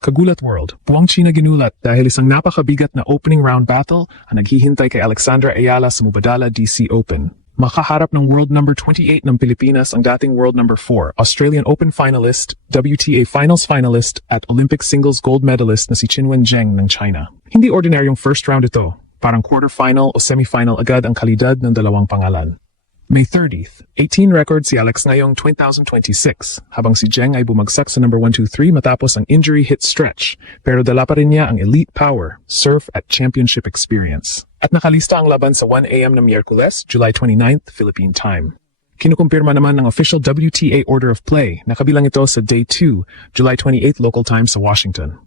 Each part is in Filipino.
Kagulat World, buwang China ginulat dahil isang napakabigat na opening round battle ang naghihintay kay Alexandra Ayala sa Mubadala DC Open. Makaharap ng world number 28 ng Pilipinas ang dating world number 4, Australian Open finalist, WTA Finals finalist at Olympic singles gold medalist na si Qinwen Zheng ng China. Hindi ordinaryong first round ito, parang quarterfinal o semifinal agad ang kalidad ng dalawang pangalan. May 30th, 18 record si Alex ngayong 2026, habang si Zheng ay bumagsak sa number 1-2-3 matapos ang injury hit stretch, pero dala pa rin niya ang elite power, serve at championship experience. At nakalista ang laban sa 1 a.m. na Miyerkules, July 29th, Philippine time. Kinukumpirma naman ng official WTA order of play na kabilang ito sa Day 2, July 28th local time sa Washington.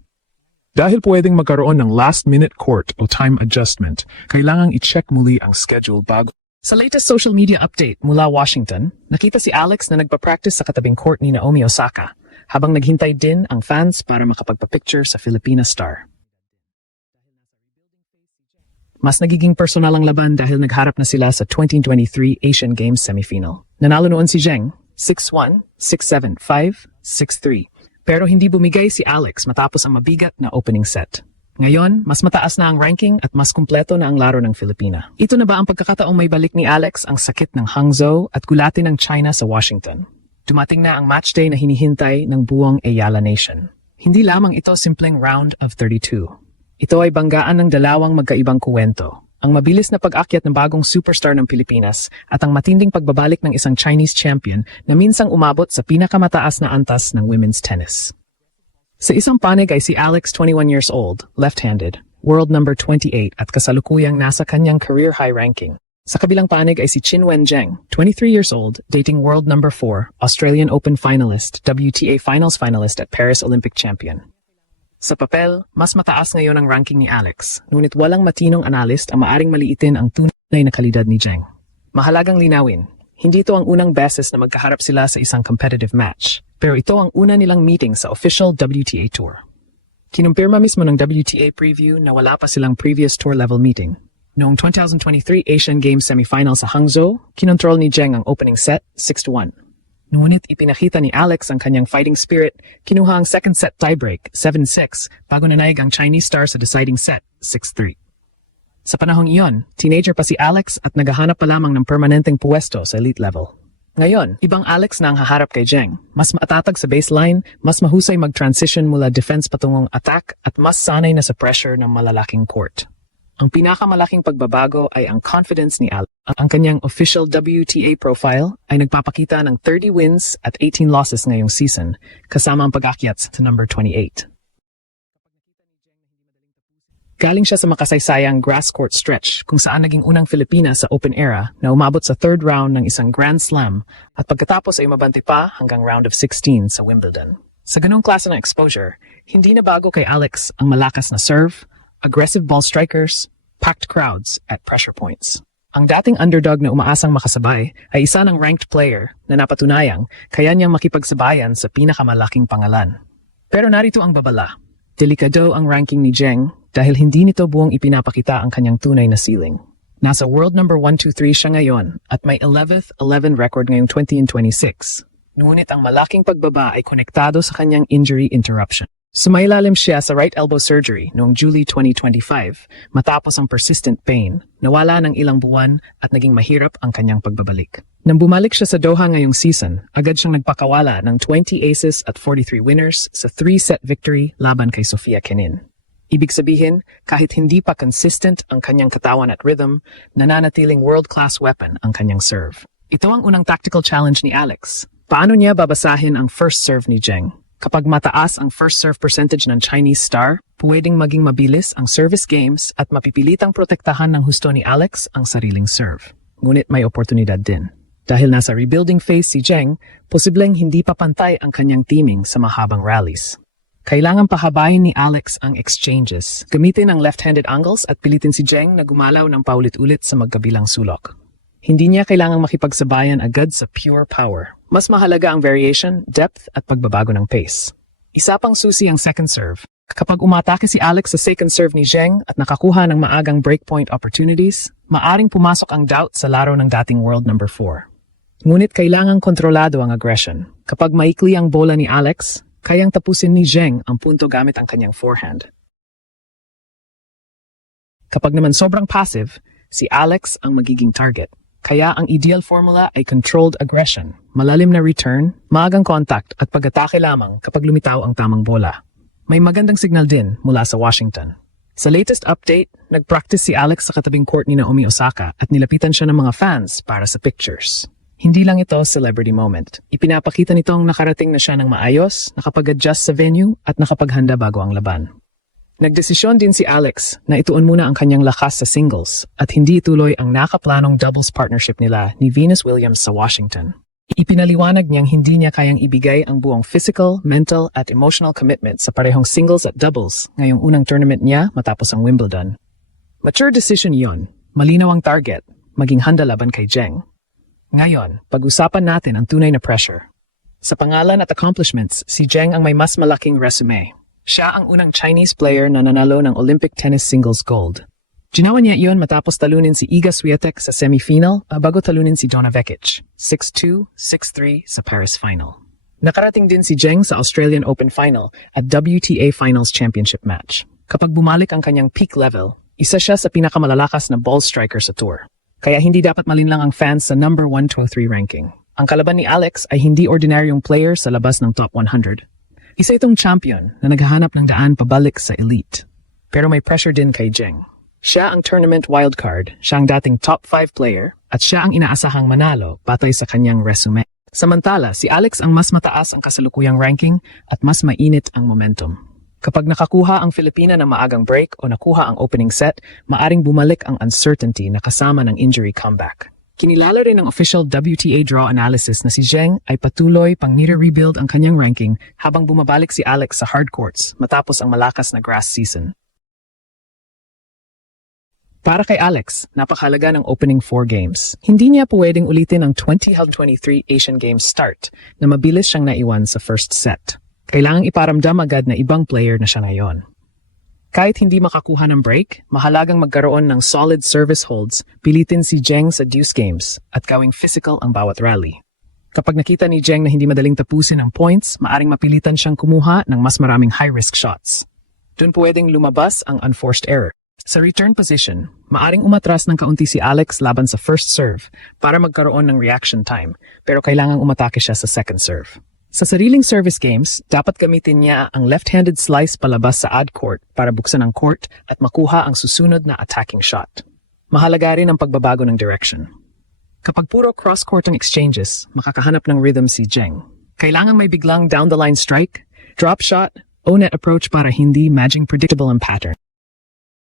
Dahil pwedeng magkaroon ng last-minute court o time adjustment, kailangang i-check muli ang schedule bago. Sa latest social media update mula Washington, nakita si Alex na nagpa-practice sa katabing court ni Naomi Osaka, habang naghintay din ang fans para makapagpa-picture sa Filipina star. Mas nagiging personal ang laban dahil nagharap na sila sa 2023 Asian Games semifinal. Nanalo noon si Zheng, 6-1, 6-7, 5, 6-3. Pero hindi bumigay si Alex matapos ang mabigat na opening set. Ngayon, mas mataas na ang ranking at mas kumpleto na ang laro ng Filipina. Ito na ba ang pagkakataong may balik ni Alex ang sakit ng Hangzhou at gulatin ng China sa Washington? Dumating na ang matchday na hinihintay ng buong Ayala Nation. Hindi lamang ito simpleng round of 32. Ito ay banggaan ng dalawang magkaibang kuwento. Ang mabilis na pag-akyat ng bagong superstar ng Pilipinas at ang matinding pagbabalik ng isang Chinese champion na minsang umabot sa pinakamataas na antas ng women's tennis. Sa isang panig ay si Alex, 21 years old, left-handed, world number 28 at kasalukuyang nasa kanyang career high ranking. Sa kabilang panig ay si Qinwen Zheng, 23 years old, dating world number 4, Australian Open finalist, WTA Finals finalist at Paris Olympic champion. Sa papel, mas mataas ngayon ang ranking ni Alex, ngunit walang matinong analyst ang maaring maliitin ang tunay na kalidad ni Zheng. Mahalagang linawin, hindi ito ang unang beses na magkaharap sila sa isang competitive match. Pero ito ang una nilang meeting sa official WTA Tour. Kinumpirma mismo ng WTA preview na wala pa silang previous tour-level meeting. Noong 2023 Asian Games semifinal sa Hangzhou, kinontrol ni Zheng ang opening set 6-1. Ngunit ipinakita ni Alex ang kanyang fighting spirit, kinuha ang second set tiebreak 7-6 bago nanaig ang Chinese star sa deciding set 6-3. Sa panahong iyon, teenager pa si Alex at naghahanap pa lamang ng permanenteng puwesto sa elite level. Ngayon, ibang Alex na ang haharap kay Zheng. Mas matatag sa baseline, mas mahusay mag-transition mula defense patungong attack at mas sanay na sa pressure ng malalaking court. Ang pinakamalaking pagbabago ay ang confidence ni Alex. Ang kanyang official WTA profile ay nagpapakita ng 30 wins at 18 losses ngayong season, kasama ang pag-akyat sa number 28. Galing siya sa makasaysayang grass court stretch kung saan naging unang Filipina sa open era na umabot sa third round ng isang Grand Slam at pagkatapos ay mabanti pa hanggang round of 16 sa Wimbledon. Sa ganung klase ng exposure, hindi na bago kay Alex ang malakas na serve, aggressive ball strikers, packed crowds at pressure points. Ang dating underdog na umaasang makasabay ay isa ng ranked player na napatunayang kaya niyang makipagsabayan sa pinakamalaking pangalan. Pero narito ang babala. Delikado ang ranking ni Zheng dahil hindi nito buong ipinapakita ang kanyang tunay na ceiling. Nasa world number 1-2-3 siya ngayon at may 11th 11 record ngayong 2026. Ngunit ang malaking pagbaba ay konektado sa kanyang injury interruption. Sumailalim siya sa right elbow surgery noong July 2025 matapos ang persistent pain, nawala ng ilang buwan at naging mahirap ang kanyang pagbabalik. Nang bumalik siya sa Doha ngayong season, agad siyang nagpakawala ng 20 aces at 43 winners sa 3-set victory laban kay Sofia Kenin. Ibig sabihin, kahit hindi pa consistent ang kanyang katawan at rhythm, nananatiling world-class weapon ang kanyang serve. Ito ang unang tactical challenge ni Alex. Paano niya babasahin ang first serve ni Zheng? Kapag mataas ang first serve percentage ng Chinese star, pwedeng maging mabilis ang service games at mapipilitang protektahan ng husto ni Alex ang sariling serve. Ngunit may oportunidad din. Dahil nasa rebuilding phase si Zheng, posibleng hindi pa pantay ang kanyang teaming sa mahabang rallies. Kailangan pahabain ni Alex ang exchanges, gamitin ang left-handed angles at pilitin si Zheng na gumalaw ng paulit-ulit sa magkabilang sulok. Hindi niya kailangang makipagsabayan agad sa pure power. Mas mahalaga ang variation, depth at pagbabago ng pace. Isa pang susi ang second serve. Kapag umatake si Alex sa second serve ni Zheng at nakakuha ng maagang breakpoint opportunities, maaring pumasok ang doubt sa laro ng dating world number 4. Ngunit kailangang kontrolado ang aggression. Kapag maikli ang bola ni Alex, Kayang tapusin ni Zheng ang punto gamit ang kanyang forehand. Kapag naman sobrang passive, si Alex ang magiging target. Kaya ang ideal formula ay controlled aggression, malalim na return, maagang contact at pag-atake lamang kapag lumitaw ang tamang bola. May magandang signal din mula sa Washington. Sa latest update, nag-practice si Alex sa katabing court ni Naomi Osaka at nilapitan siya ng mga fans para sa pictures. Hindi lang ito celebrity moment. Ipinapakita nitong nakarating na siya ng maayos, nakapag-adjust sa venue at nakapaghanda bago ang laban. Nagdesisyon din si Alex na ituon muna ang kanyang lakas sa singles at hindi ituloy ang nakaplanong doubles partnership nila ni Venus Williams sa Washington. Ipinaliwanag niyang hindi niya kayang ibigay ang buong physical, mental at emotional commitment sa parehong singles at doubles ngayong unang tournament niya matapos ang Wimbledon. Mature decision yon, malinaw ang target, maging handa laban kay Zheng. Ngayon, pag-usapan natin ang tunay na pressure. Sa pangalan at accomplishments, si Zheng ang may mas malaking resume. Siya ang unang Chinese player na nanalo ng Olympic tennis singles gold. Ginawa niya iyon matapos talunin si Iga Swiatek sa semifinal bago talunin si Donna Vekic, 6-2, 6-3 sa Paris final. Nakarating din si Zheng sa Australian Open final at WTA Finals Championship match. Kapag bumalik ang kanyang peak level, isa siya sa pinakamalalakas na ball striker sa tour. Kaya hindi dapat malinlang ang fans sa number 1, 2, 3 ranking. Ang kalaban ni Alex ay hindi ordinaryong player sa labas ng top 100. Isa itong champion na naghahanap ng daan pabalik sa elite. Pero may pressure din kay Zheng. Siya ang tournament wildcard, siya ang dating top 5 player, at siya ang inaasahang manalo batay sa kanyang resume. Samantala, si Alex ang mas mataas ang kasalukuyang ranking at mas mainit ang momentum. Kapag nakakuha ang Filipina ng maagang break o nakuha ang opening set, maaring bumalik ang uncertainty na kasama ng injury comeback. Kinilala rin ng official WTA draw analysis na si Zheng ay patuloy pang nire-rebuild ang kanyang ranking habang bumabalik si Alex sa hard courts matapos ang malakas na grass season. Para kay Alex, napakahalaga ng opening 4 games. Hindi niya pwedeng ulitin ang 2023 Asian Games start na mabilis siyang naiwan sa first set. Kailangang iparamdam agad na ibang player na siya ngayon. Kahit hindi makakuha ng break, mahalagang magkaroon ng solid service holds, pilitin si Zheng sa deuce games at gawing physical ang bawat rally. Kapag nakita ni Zheng na hindi madaling tapusin ang points, maaring mapilitan siyang kumuha ng mas maraming high-risk shots. Doon pwedeng lumabas ang unforced error. Sa return position, maaring umatras ng kaunti si Alex laban sa first serve para magkaroon ng reaction time, pero kailangang umatake siya sa second serve. Sa sariling service games, dapat gamitin niya ang left-handed slice palabas sa ad court para buksan ang court at makuha ang susunod na attacking shot. Mahalaga rin ang pagbabago ng direction. Kapag puro cross-court ang exchanges, makakahanap ng rhythm si Zheng. Kailangan may biglang down-the-line strike, drop shot, o net approach para hindi maging predictable ang pattern.